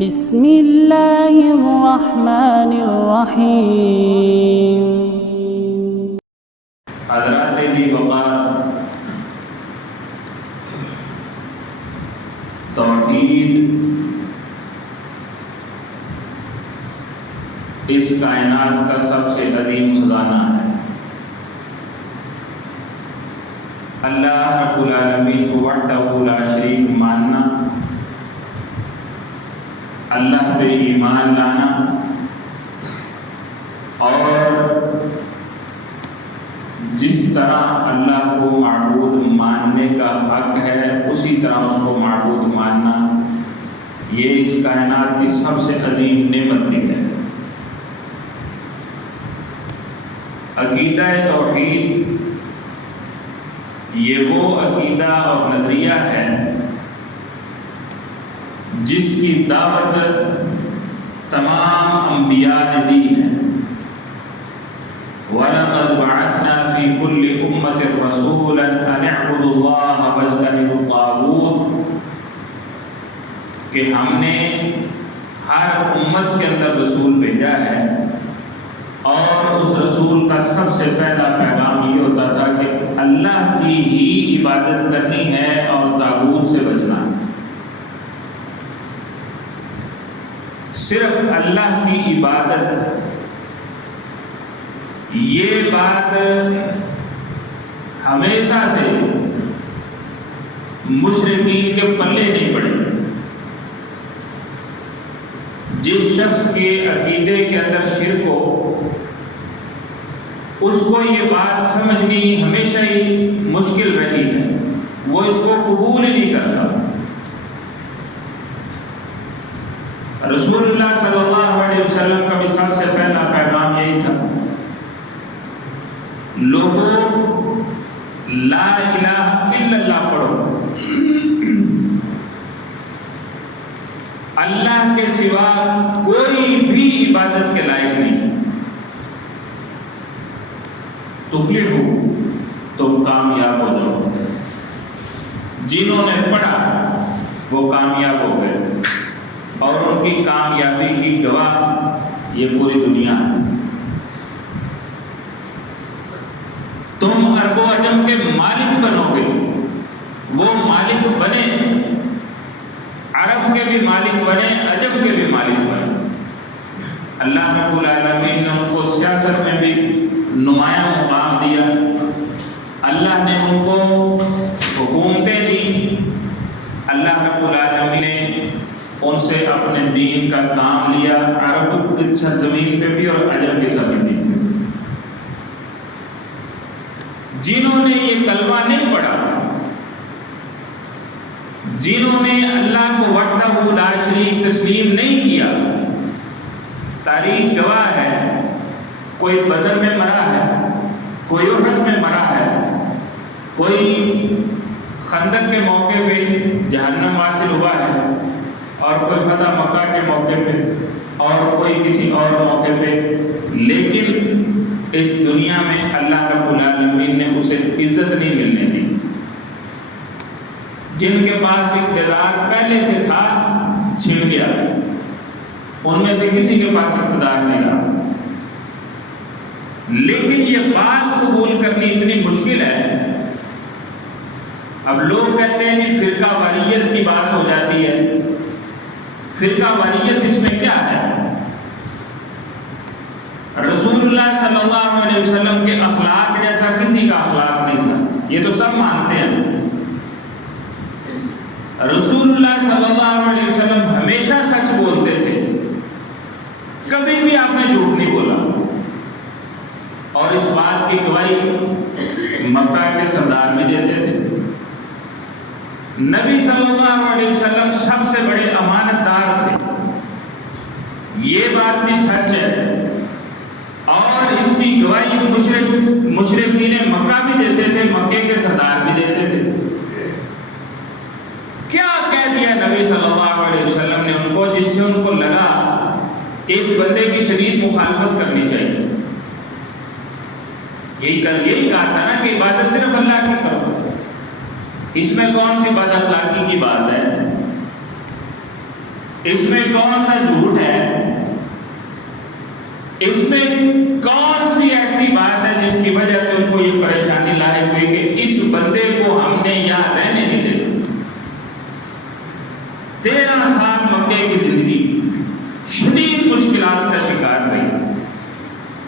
بسم اللہ الرحمن الرحیم۔ حضرات دی وقار، توحید اس کائنات کا سب سے عظیم خزانہ ہے۔ اللہ رب العالمین کو وحدہ لا شریک ماننا، اللہ پہ ایمان لانا اور جس طرح اللہ کو معبود ماننے کا حق ہے اسی طرح اس کو معبود ماننا، یہ اس کائنات کی سب سے عظیم نعمت بھی ہے۔ عقیدہ توحید یہ وہ عقیدہ اور نظریہ ہے جس کی دعوت تمام انبیاء نے دی ہے۔ وَلَقَدْ بَعَثْنَا فِي كُلِّ أُمَّةٍ رَسُولًا أَنِ اعْبُدُوا اللَّهَ وَاجْتَنِبُوا الطَّاغُوتَ، کہ ہم نے ہر امت کے اندر رسول بھیجا ہے اور اس رسول کا سب سے پہلا پیغام یہ ہوتا تھا کہ اللہ کی ہی عبادت کرنی ہے اور طاغوت سے بچنا ہے۔ صرف اللہ کی عبادت، یہ بات ہمیشہ سے مشرکین کے پلے نہیں پڑی۔ جس شخص کے عقیدے کے اندر شرک ہو، اس کو یہ بات سمجھنی ہمیشہ ہی مشکل رہی ہے، وہ اس کو قبول ہی نہیں کرتا۔ رسول اللہ صلی اللہ علیہ وسلم کا بھی سب سے پہلا پیغام یہی تھا، لوگوں لا الہ الا اللہ پڑھو، اللہ کے سوا کوئی بھی عبادت کے لائق نہیں، تفلحو، تم کامیاب ہو جاؤ۔ جنہوں نے پڑھا وہ کامیاب ہو گئے اور ان کی کامیابی کی گواہ یہ پوری دنیا ہے۔ تم عرب و عجم کے مالک بنو گے، وہ مالک بنے، عرب کے بھی مالک بنے، عجم کے بھی مالک بنے۔ اللہ رب العالمین نے ان کو سیاست میں بھی نمایاں مقام دیا، اللہ نے ان کو حکومتیں دی، اللہ رب العالمین نے ان سے اپنے دین کا کام لیا، عرب کی سرزمین پہ بھی اور عجم کی سرزمین پہ۔ جنہوں نے یہ کلمہ نہیں پڑھا، جنہوں نے اللہ کو وحدہ لا شریک تسلیم نہیں کیا، تاریخ گواہ ہے، کوئی بدر میں مرا ہے، کوئی احد میں مرا ہے، کوئی خندق کے موقع پہ جہنم واصل ہوا ہے، اور کوئی فتح مکہ کے موقع پہ، اور کوئی کسی اور موقع پہ، لیکن اس دنیا میں اللہ رب العالمین نے اسے عزت نہیں ملنے دی۔ جن کے پاس اقتدار پہلے سے تھا چھن گیا، ان میں سے کسی کے پاس اقتدار نہیں رہا۔ لیکن یہ بات قبول کرنی اتنی مشکل ہے، اب لوگ کہتے ہیں کہ فرقہ واریت کی بات ہو جاتی ہے۔ فرقہ واریت اس میں کیا ہے؟ رسول اللہ صلی اللہ علیہ وسلم کے اخلاق جیسا کسی کا اخلاق نہیں تھا، یہ تو سب مانتے ہیں۔ رسول اللہ صلی اللہ علیہ وسلم ہمیشہ سچ بولتے تھے، کبھی بھی آپ نے جھوٹ نہیں بولا، اور اس بات کی گواہی مکہ کے سردار بھی دیتے تھے۔ نبی صلی اللہ علیہ وسلم سب سے بڑے امانت دار تھے، یہ بات بھی سچ ہے، اور اس کی گواہی مشرکین مکہ بھی دیتے تھے، مکے کے سردار بھی دیتے تھے۔ کیا کہہ دیا نبی صلی اللہ علیہ وسلم نے ان کو، جس سے ان کو لگا کہ اس بندے کی شدید مخالفت کرنی چاہیے؟ یہی کہا تھا نا کہ عبادت صرف اللہ کی کرو، اس میں کون سی بد اخلاقی کی بات ہے؟ اس میں کون سا جھوٹ ہے، اس میں کون سی ایسی بات ہے جس کی وجہ سے ان کو یہ پریشانی لاحق ہوئی کہ اس بندے کو ہم نے یہاں رہنے نہیں دینا۔ 13 سال مکے کی زندگی شدید مشکلات کا شکار رہی۔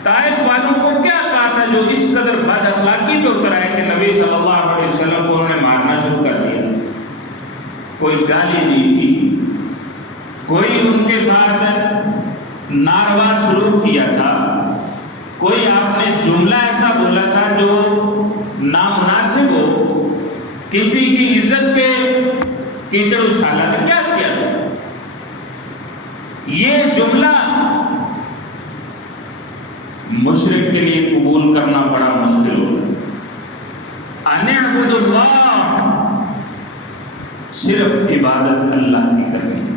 طائف والوں کو کیا کہا تھا جو اس قدر بد اخلاقی پہ اتر آئے کہ نبی صلی اللہ علیہ وسلم کو انہوں نے مارنا شروع کر دیا؟ کوئی گالی نہیں کی، کوئی ان کے ساتھ ناروا سلوک کیا تھا، کوئی آپ نے جملہ ایسا بولا تھا جو نامناسب ہو، کسی کی عزت پہ کیچڑ اچھالا تھا، کیا کیا تھا؟ یہ جملہ مشرک کے لیے قبول کرنا بڑا مشکل ہوتا ہے۔ ان اعبدوا اللہ، صرف عبادت اللہ کی کرنی ہے۔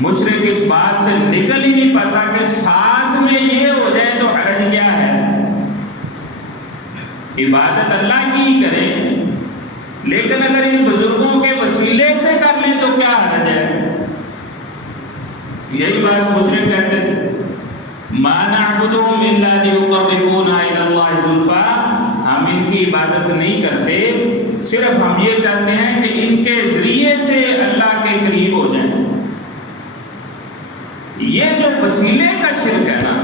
مشرک اس بات سے نکل ہی نہیں پاتا کہ ساتھ میں یہ ہو جائے تو حرج کیا ہے، عبادت اللہ کی ہی کریں، لیکن اگر ان بزرگوں کے وسیلے سے کر لیں تو کیا حرج ہے؟ یہی بات مشرک کہتے تھے، ما نعبدهم الا ليقربونا الى الله زلفى، ہم ان کی عبادت نہیں کرتے، صرف ہم یہ چاہتے ہیں کہ ان کے ذریعے سے اللہ کے قریب ہو جائیں۔ یہ جو وسیلے کا شرک ہے نا،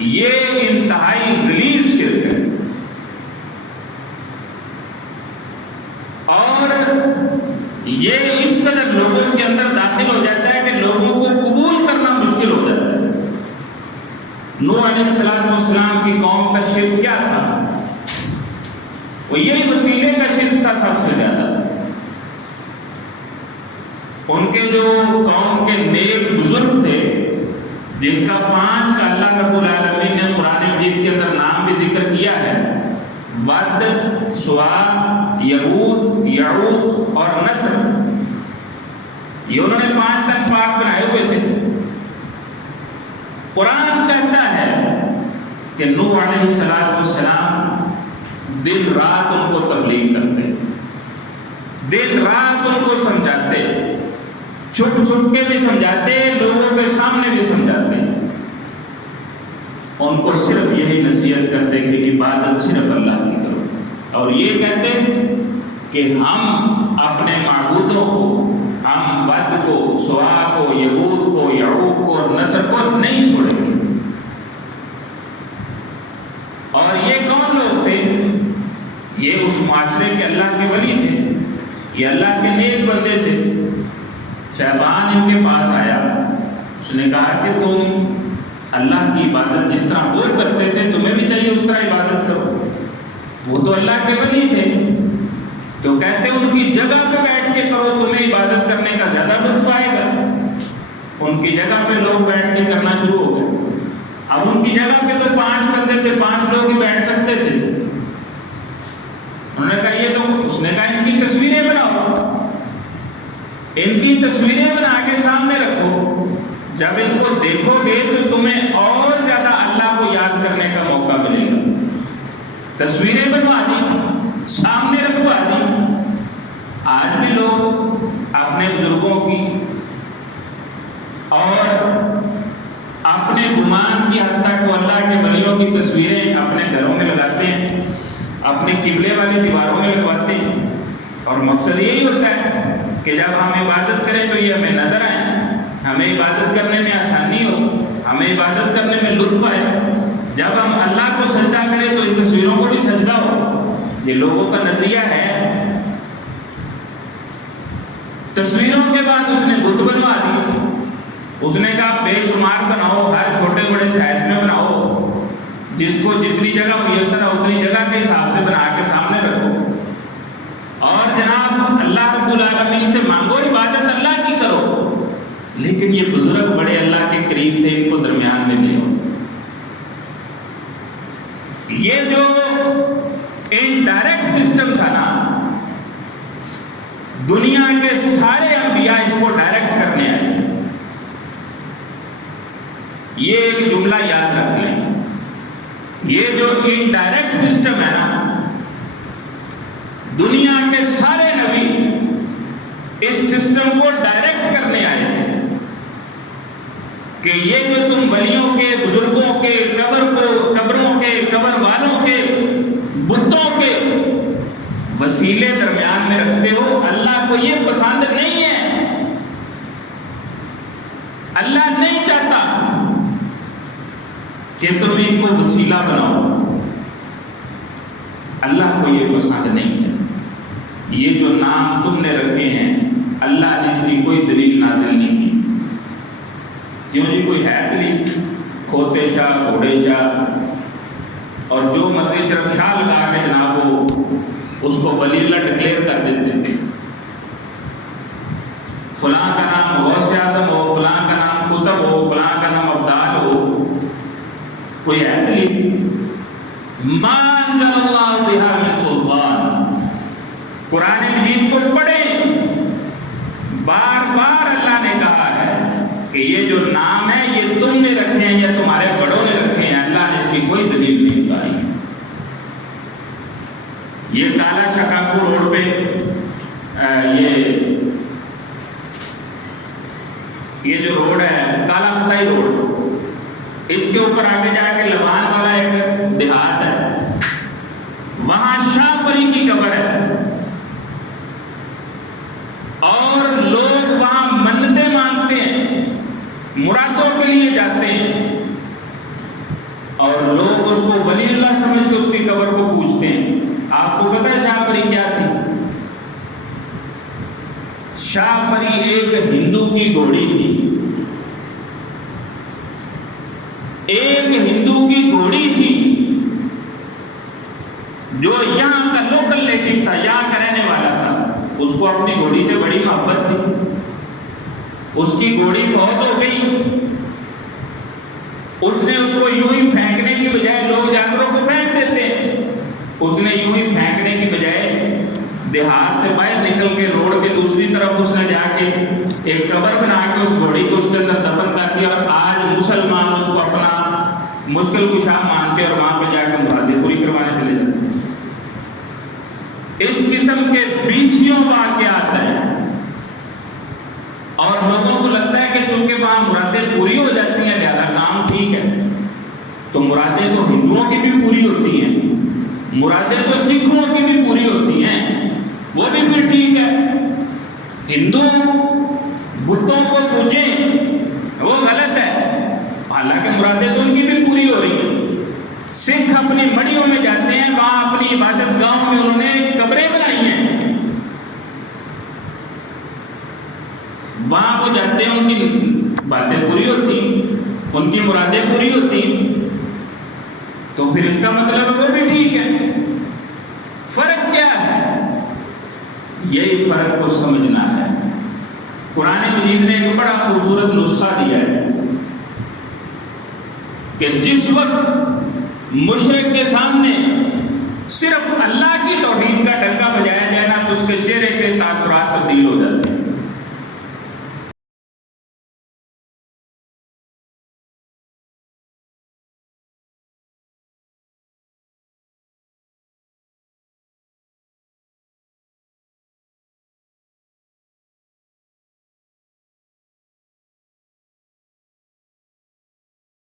یہ انتہائی غلیظ شرک ہے، اور یہ اس قدر لوگوں کے اندر داخل ہو جاتا ہے کہ لوگوں کو قبول کرنا مشکل ہو جاتا ہے۔ نوح علیہ السلام کی قوم کا شرک کیا تھا؟ وہ یہی وسیلے کا شرک تھا سب سے زیادہ۔ ان کے جو قوم کے نیک بزرگ تھے، جن کا 5 کا اللہ رب العالمین نے قرآن مجید کے اندر نام بھی ذکر کیا ہے، ود، سواع، یغوث، یعوق اور نصر، یہ انہوں نے 5 تن پاک بنائے ہوئے تھے۔ قرآن کہتا ہے کہ نوح علیہ السلام دن رات ان کو تبلیغ کرتے، دن رات ان کو سمجھاتے، چھپ چھپ کے بھی سمجھاتے، لوگوں کے سامنے بھی سمجھاتے، ان کو صرف یہی نصیحت کرتے کہ عبادت صرف اللہ کی کرو، اور یہ کہتے کہ ہم اپنے معبودوں کو، ہم ود کو، سواع کو، یغوث کو، یعوق کو اور نصر کو نہیں چھوڑیں گے۔ اور یہ کون لوگ تھے؟ یہ اس معاشرے کے اللہ کے ولی تھے، یہ اللہ کے نیک بندے تھے۔ شیطان ان کے پاس آیا، اس نے کہا کہ تم اللہ کی عبادت جس طرح وہ کرتے تھے تمہیں بھی چاہیے اس طرح عبادت کرو۔ وہ تو اللہ کے ولی تھے، تو کہتے ان کی جگہ پہ بیٹھ کے کرو، تمہیں عبادت کرنے کا زیادہ لطف آئے گا۔ ان کی جگہ پہ لوگ بیٹھ کے کرنا شروع ہو گئے۔ اب ان کی جگہ پہ تو 5 بندے تھے، 5 لوگ ہی بیٹھ سکتے تھے۔ انہوں نے کہا یہ تو، اس نے کہا ان کی تصویریں بناؤ، ان کی تصویریں بنا کے سامنے رکھو، جب ان کو دیکھو گے تو تمہیں اور زیادہ اللہ کو یاد کرنے کا موقع ملے گا۔ تصویریں بنوا دی، سامنے رکھوا دی۔ آج بھی لوگ اپنے بزرگوں کی اور اپنے گمان کی حد تک وہ اللہ کے ولیوں کی تصویریں اپنے گھروں میں لگاتے ہیں، اپنے قبلے والی دیواروں میں لگواتے ہیں، اور مقصد یہی ہوتا ہے کہ جب ہم عبادت کریں تو یہ ہمیں نظر آئے، ہمیں عبادت کرنے میں آسانی ہو، ہمیں عبادت کرنے میں لطف آئے۔ جب ہم اللہ کو سجدہ کریں تو ان تصویروں کو بھی سجدہ ہو۔ یہ لوگوں کا نظریہ ہے۔ تصویروں کے بعد اس نے بت بنوا دی، اس نے کہا بے شمار بناؤ، ہر چھوٹے بڑے سائز میں بناؤ، جس کو جتنی جگہ میسر ہے اتنی جگہ کے حساب سے بنا کے سامنے رکھو، اور جناب اللہ رب العالمین سے مانگو، عبادت اللہ کی کرو۔ لیکن یہ بزرگ بڑے اللہ کے قریب تھے، ان کو درمیان میں لے آؤ۔ یہ جو انڈائریکٹ سسٹم تھا نا، دنیا کے سارے انبیاء اس کو ڈائریکٹ کرنے آئے تھے۔ یہ ایک جملہ یاد رکھ لیں، یہ جو انڈائریکٹ سسٹم ہے نا، دنیا کے سارے نبی اس سسٹم کو ڈائریکٹ کرنے آئے تھے کہ یہ جو تم ولیوں کے، بزرگوں کے، قبروں کے، قبر والوں کے، بتوں کے وسیلے درمیان میں رکھتے ہو، اللہ کو یہ پسند نہیں ہے، اللہ نہیں چاہتا کہ تم ان کو وسیلہ بناؤ، اللہ کو یہ پسند نہیں ہے۔ یہ جو نام تم نے رکھے ہیں اللہ نے اس کی کوئی دلیل نازل نہیں کی۔ کیوں جی، کوئی ہے دلیل؟ کھوتے شاہ، گھوڑے شاہ، اور جو مرضی صرف شاہ لگا کے جناب وہ اس کو ولی اللہ ڈکلیئر کر دیتے، فلاں کا نام غوث اعظم ہو، فلاں کا نام قطب ہو، فلاں کا نام ابدال ہو، کوئی ہے دلیل؟ ما انزل اللہ بہا من سلطان۔ قرآن مجید کو پڑھیں، بار بار اللہ نے کہا ہے کہ یہ جو نام ہے یہ تم نے رکھے ہیں یا تمہارے بڑوں نے رکھے ہیں، اللہ نے اس کی کوئی دلیل نہیں بتائی۔ یہ کالا شکاپور روڈ پہ یہ جو روڈ ہے کالا خطائی روڈ، اس کے اوپر آگے جا کے لبان والا ایک دیہات ہے، وہاں شاہ پری کی قبر ہے، اور لوگ وہاں منتیں مانگتے ہیں، مرادوں کے لیے جاتے ہیں، اور لوگ اس کو ولی اللہ سمجھ کے اس کی قبر کو پوچھتے ہیں۔ آپ کو پتہ ہے شاہ پری کیا تھی؟ شاہ پری ایک ہندو کی گھوڑی تھی، ایک ہندو کی گھوڑی تھی جو یہاں کا لوکل نیٹو تھا، یہاں کا رہنے والا تھا، اس کو اپنی گھوڑی سے بڑی محبت تھی۔ اس کی گھوڑی فوت ہو گئی، اس نے اس کو یوں ہی پھینکنے کی بجائے، لوگ جانوروں کو پھینک دیتے ہیں، اس نے یوں ہی پھینکنے کی بجائے دیہات سے باہر نکل کے روڈ کے دوسری طرف اس نے جا کے ایک قبر بنا کے اس گھوڑی کو اس کے اندر دفن کر دیا، اور آج مسلمان اس کو اپنا مشکل کشا مانتے اور وہاں پہ جا کے مرادیں پوری کروانے چلے جاتے ہیں۔ اس قسم کے بیسیوں واقعات ہیں، اور لوگوں کو لگتا ہے کہ چونکہ وہاں مرادیں پوری ہو جاتی ہیں لہذا کام ٹھیک ہے، تو مرادیں تو ہندوؤں کی بھی پوری ہوتی ہیں، مرادیں تو سکھوں کی بھی پوری ہوتی ہیں، وہ بھی پھر ٹھیک ہے۔ ہندو بتوں کو پوجیں وہ غلط ہے، حالانکہ مرادیں تو ان کی بھی پوری ہو رہی ہیں۔ سکھ اپنی مڑیوں میں جاتے ہیں، وہاں اپنی عبادت گاہوں میں انہوں نے قبریں بنائی ہیں، وہاں وہ جاتے ہیں، ان کی باتیں پوری ہوتی ہیں، ان کی مرادیں پوری ہوتی ہیں، تو پھر اس کا مطلب وہ بھی ٹھیک ہے۔ فرق کیا ہے؟ یہی فرق کو سمجھنا ہے۔ قرآن مجید نے ایک بڑا خوبصورت نسخہ دیا ہے کہ جس وقت مشرک کے سامنے صرف اللہ کی توحید کا ڈنکا بجایا جائے نا، تو اس کے چہرے کے تاثرات تبدیل ہو جاتے ہیں۔